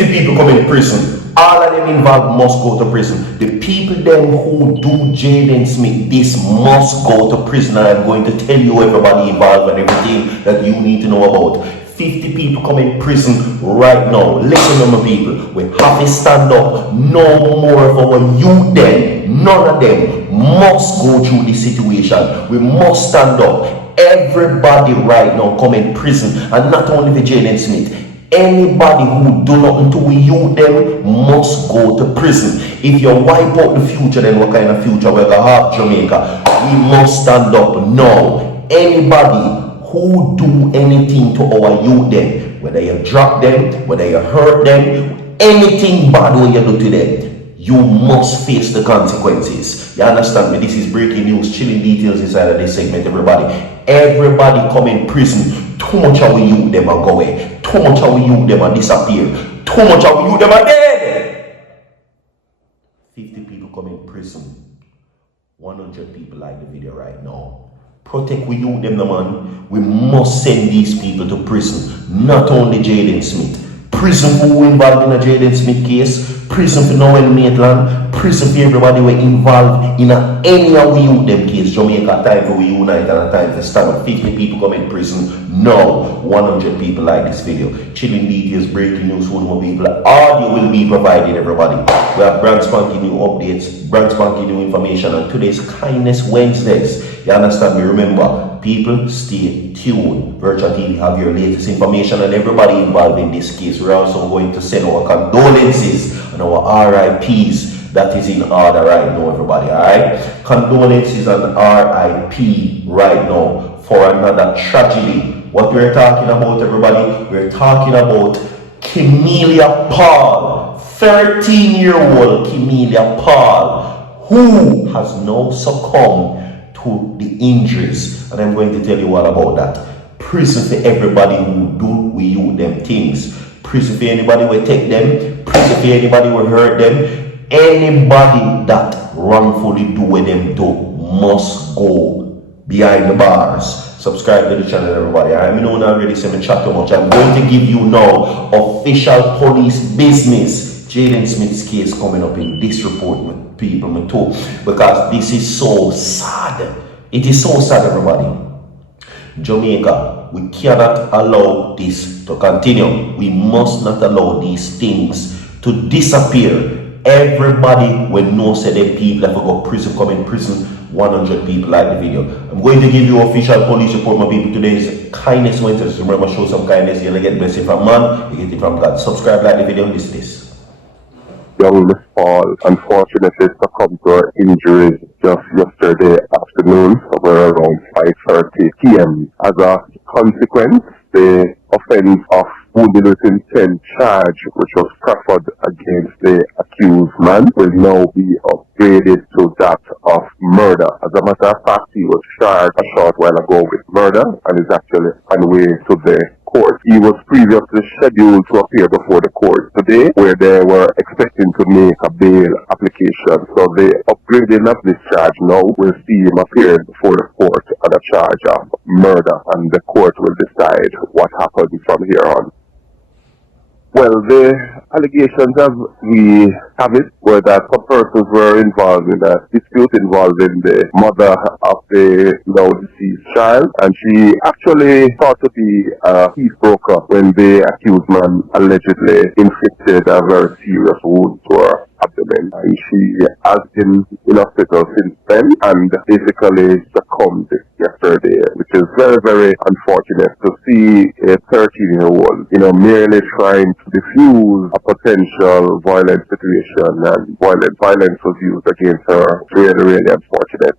50 people come in prison. All of them involved must go to prison. The people them who do Jayden Smith this must go to prison. And I'm going to tell you everybody involved and everything that you need to know about. 50 people come in prison right now. Listen to me, people. We have to stand up. No more of our youth them. None of them must go through this situation. We must stand up. Everybody right now come in prison. And not only for Jayden Smith. Anybody who do nothing to you them must go to prison. If you wipe out the future, then what kind of future we're gonna have Jamaica? We must stand up now. Anybody who do anything to our youth them, whether you drop them, whether you hurt them, anything bad what you do to them, you must face the consequences. You understand me? This is breaking news, chilling details inside of this segment, everybody. Everybody come in prison. Too much of we youth them are going. Too much of we youth them are disappear. Too much of we youth them are dead. 50 people come in prison. 100 people like the video right now. Protect we youth them, man. We must send these people to prison. Not only Jayden Smith. Prison for who involved in a Jayden Smith case. Prison for Noel Maitland. Prison for everybody who involved in any of we youth them case. Jamaica, time for we unite and a time for stand up. 50 people come in prison. No. 100 people like this video. Chilling details, breaking news, food more people. Audio will be provided, everybody. We have brand spanking new updates, brand spanking new information, and today's Kindness Wednesdays. You understand me? Remember, people, stay tuned. Virtual TV have your latest information, and everybody involved in this case. We're also going to send our condolences and our RIPs. That is in order right now, everybody. Alright? Condolences and RIP right now for another tragedy. What we're talking about, everybody, we're talking about Kemelia Paul, 13-year-old Kemelia Paul, who has now succumbed to the injuries. And I'm going to tell you all about that. Prison for everybody who do we you them things. Prison for anybody who take them. Prison for anybody who hurt them. Anybody that wrongfully do with them do must go behind the bars. Subscribe to the channel, everybody. I know already say me chat too much. I'm going to give you now official police business. Jayden Smith's case coming up in this report, people, me too, because this is so sad. It is so sad, everybody. Jamaica, we cannot allow this to continue. We must not allow these things to disappear. Everybody will know say them people that go prison come in prison. 100 people like the video. I'm going to give you official police report, my people. Today's Kindness Wednesday. So remember, show some kindness. You'll get blessing from man, you get it from God. Subscribe, like the video, and this. Young Miss Paul unfortunately succumbed to her injuries just yesterday afternoon, somewhere around 5:30 p.m. As a consequence, the offense of wounded with intent charge, which was preferred against the accused man, will now be upgraded to that of murder. As a matter of fact, he was charged a short while ago with murder and is actually on the way to the court. He was previously scheduled to appear before the court today, where they were expecting to make a bail application. So the upgrading of this charge now will see him appear before the court on a charge of murder, and the court will decide what happens from here on. Well, the allegations as we have it were that some persons were involved in a dispute involving the mother of the now deceased child, and she actually thought to be a peace broker when the accused man allegedly inflicted a very serious wound to her abdomen, and she has been in hospital since then and basically succumbed yesterday, which is very, very unfortunate to see a 13-year-old, merely trying to defuse a potential violent situation, and violence was used against her. It's really, really unfortunate.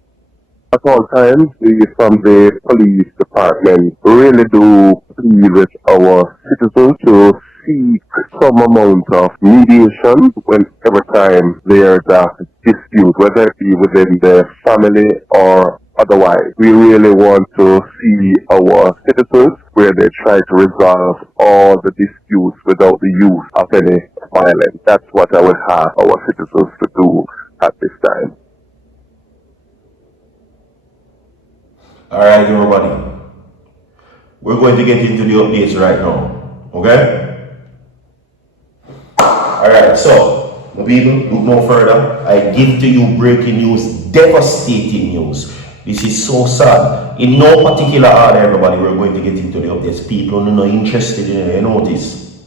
At all times, we from the police department really do plead with our citizens to seek some amount of mediation whenever time there's a dispute, whether it be within the family or otherwise. We really want to see our citizens where they try to resolve all the disputes without the use of any violence. That's what I would have our citizens to do at this time. Alright, everybody. We're going to get into the updates right now. Okay? Alright, so, my people, look no further. I give to you breaking news, devastating news. This is so sad. In no particular order, everybody, we're going to get into the updates. People who are not interested in it, you know this.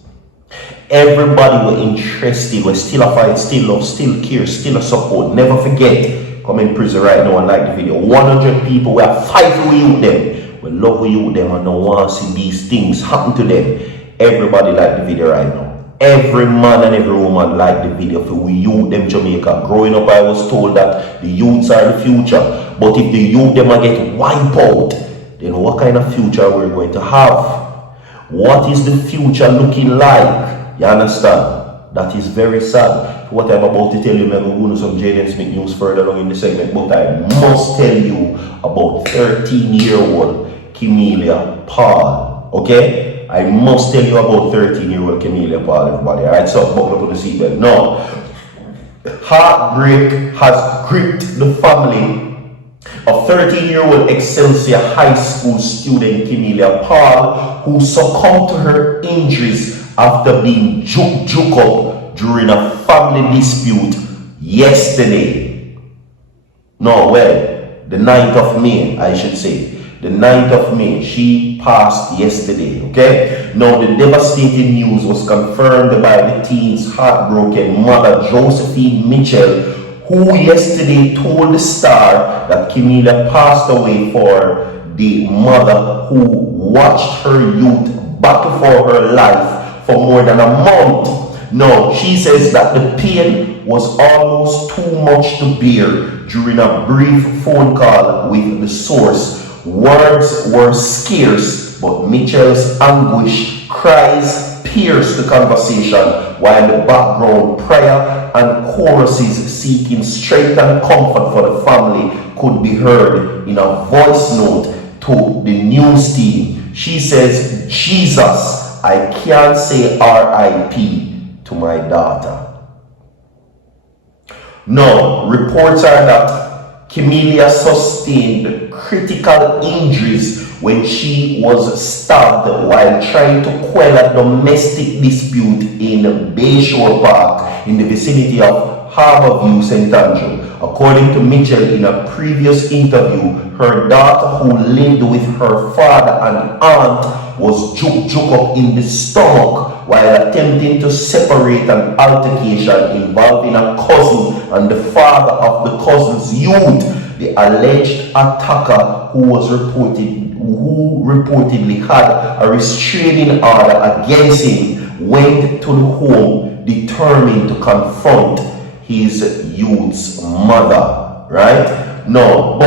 Everybody were interested, we're still a fight, still love, still care, still a support. Never forget, come in prison right now and like the video. 100 people, we are fighting with you them. We love with you them and don't want to see these things happen to them. Everybody like the video right now. Every man and every woman like the video for we youth them Jamaica. Growing up I was told that the youths are the future. But if the youth them get wiped out, then what kind of future we're going to have? What is the future looking like? You understand? That is very sad. What I'm about to tell you, I'm going to go into some Jayden Smith news further along in the segment, but I must tell you about 13-year-old Kemelia Paul. Okay? I must tell you about 13-year-old Kemelia Paul, everybody. Alright, so buckle up on the seatbelt. Now, heartbreak has gripped the family of 13-year-old Excelsior High School student Kemelia Paul, who succumbed to her injuries after being juke up during a family dispute yesterday. No, well, the 9th of May, I should say. The 9th of May, she passed yesterday, okay? Now, the devastating news was confirmed by the teen's heartbroken mother, Josephine Mitchell, who yesterday told the Star that Kemelia passed away for the mother who watched her youth battle for her life for more than a month. Now, she says that the pain was almost too much to bear during a brief phone call with the source. Words were scarce, but Mitchell's anguish cries pierced the conversation, while the background prayer and choruses seeking strength and comfort for the family could be heard in a voice note to the news team. She says, "Jesus, I can't say R.I.P. to my daughter." Now, reports are that Kemelia sustained critical injuries when she was stabbed while trying to quell a domestic dispute in Bayshore Park in the vicinity of Harborview, St. Andrew. According to Mitchell, in a previous interview, her daughter, who lived with her father and aunt, was juke up in the stomach while attempting to separate an altercation involving a cousin and the father of the cousin's youth. The alleged attacker, who reportedly had a restraining order against him, went to the home determined to confront his youth's mother. Right? Now,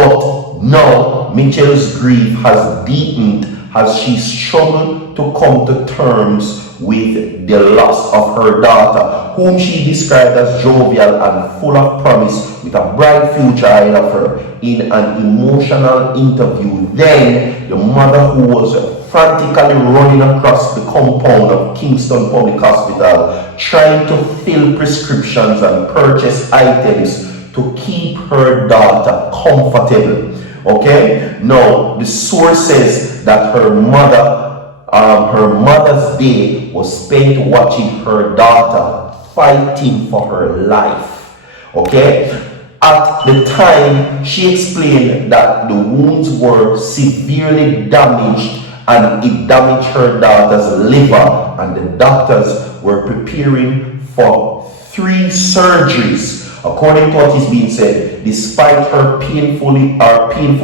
Mitchell's grief has deepened as she struggled to come to terms with the loss of her daughter, whom she described as jovial and full of promise with a bright future ahead of her. In an emotional interview, then the mother, who was frantically running across the compound of Kingston Public Hospital, trying to fill prescriptions and purchase items to keep her daughter comfortable. Okay, now the source says that her mother's day was spent watching her daughter fighting for her life. Okay, at the time she explained that the wounds were severely damaged and it damaged her daughter's liver, and the doctors were preparing for 3 surgeries. According to what is being said, despite her painful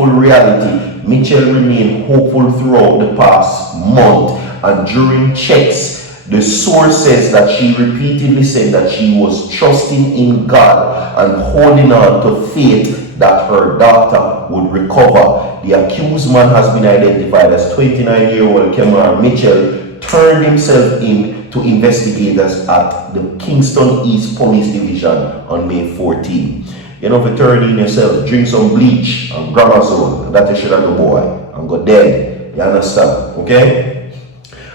reality, Mitchell remained hopeful throughout the past month, and during checks, the source says that she repeatedly said that she was trusting in God and holding on to faith that her daughter would recover. The accused man has been identified as 29-year-old Kemelia Mitchell, turned himself in to investigators at the Kingston East Police Division on May 14. You know, if you turn in yourself, drink some bleach and Gramazole, that you should have a boy and go dead. You understand? Okay?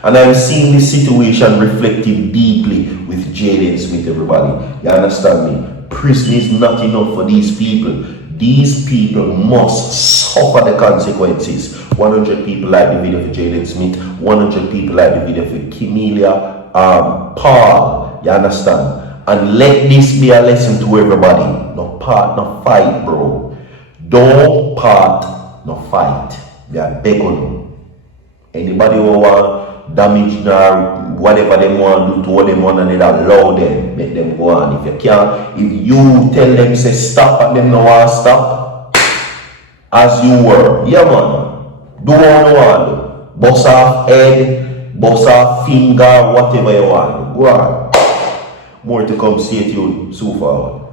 And I'm seeing this situation reflected deeply with Jayden Smith, everybody. You understand me? Prison is not enough for these people. These people must suffer the consequences. 100 people like the video for Jayden Smith. 100 people like the video for Kemelia Paul. You understand? And let this be a lesson to everybody. No part, no fight, bro. Don't part, no fight. They are begging. Anybody who want damage or whatever they want to do to what they want and they allow them, make them go on. If you can't, if you tell them say stop and them no want stop, as you were, yeah man, do what you want to. Bust off head, bust off finger, whatever you want. Go on. More to come, stay tuned, so far.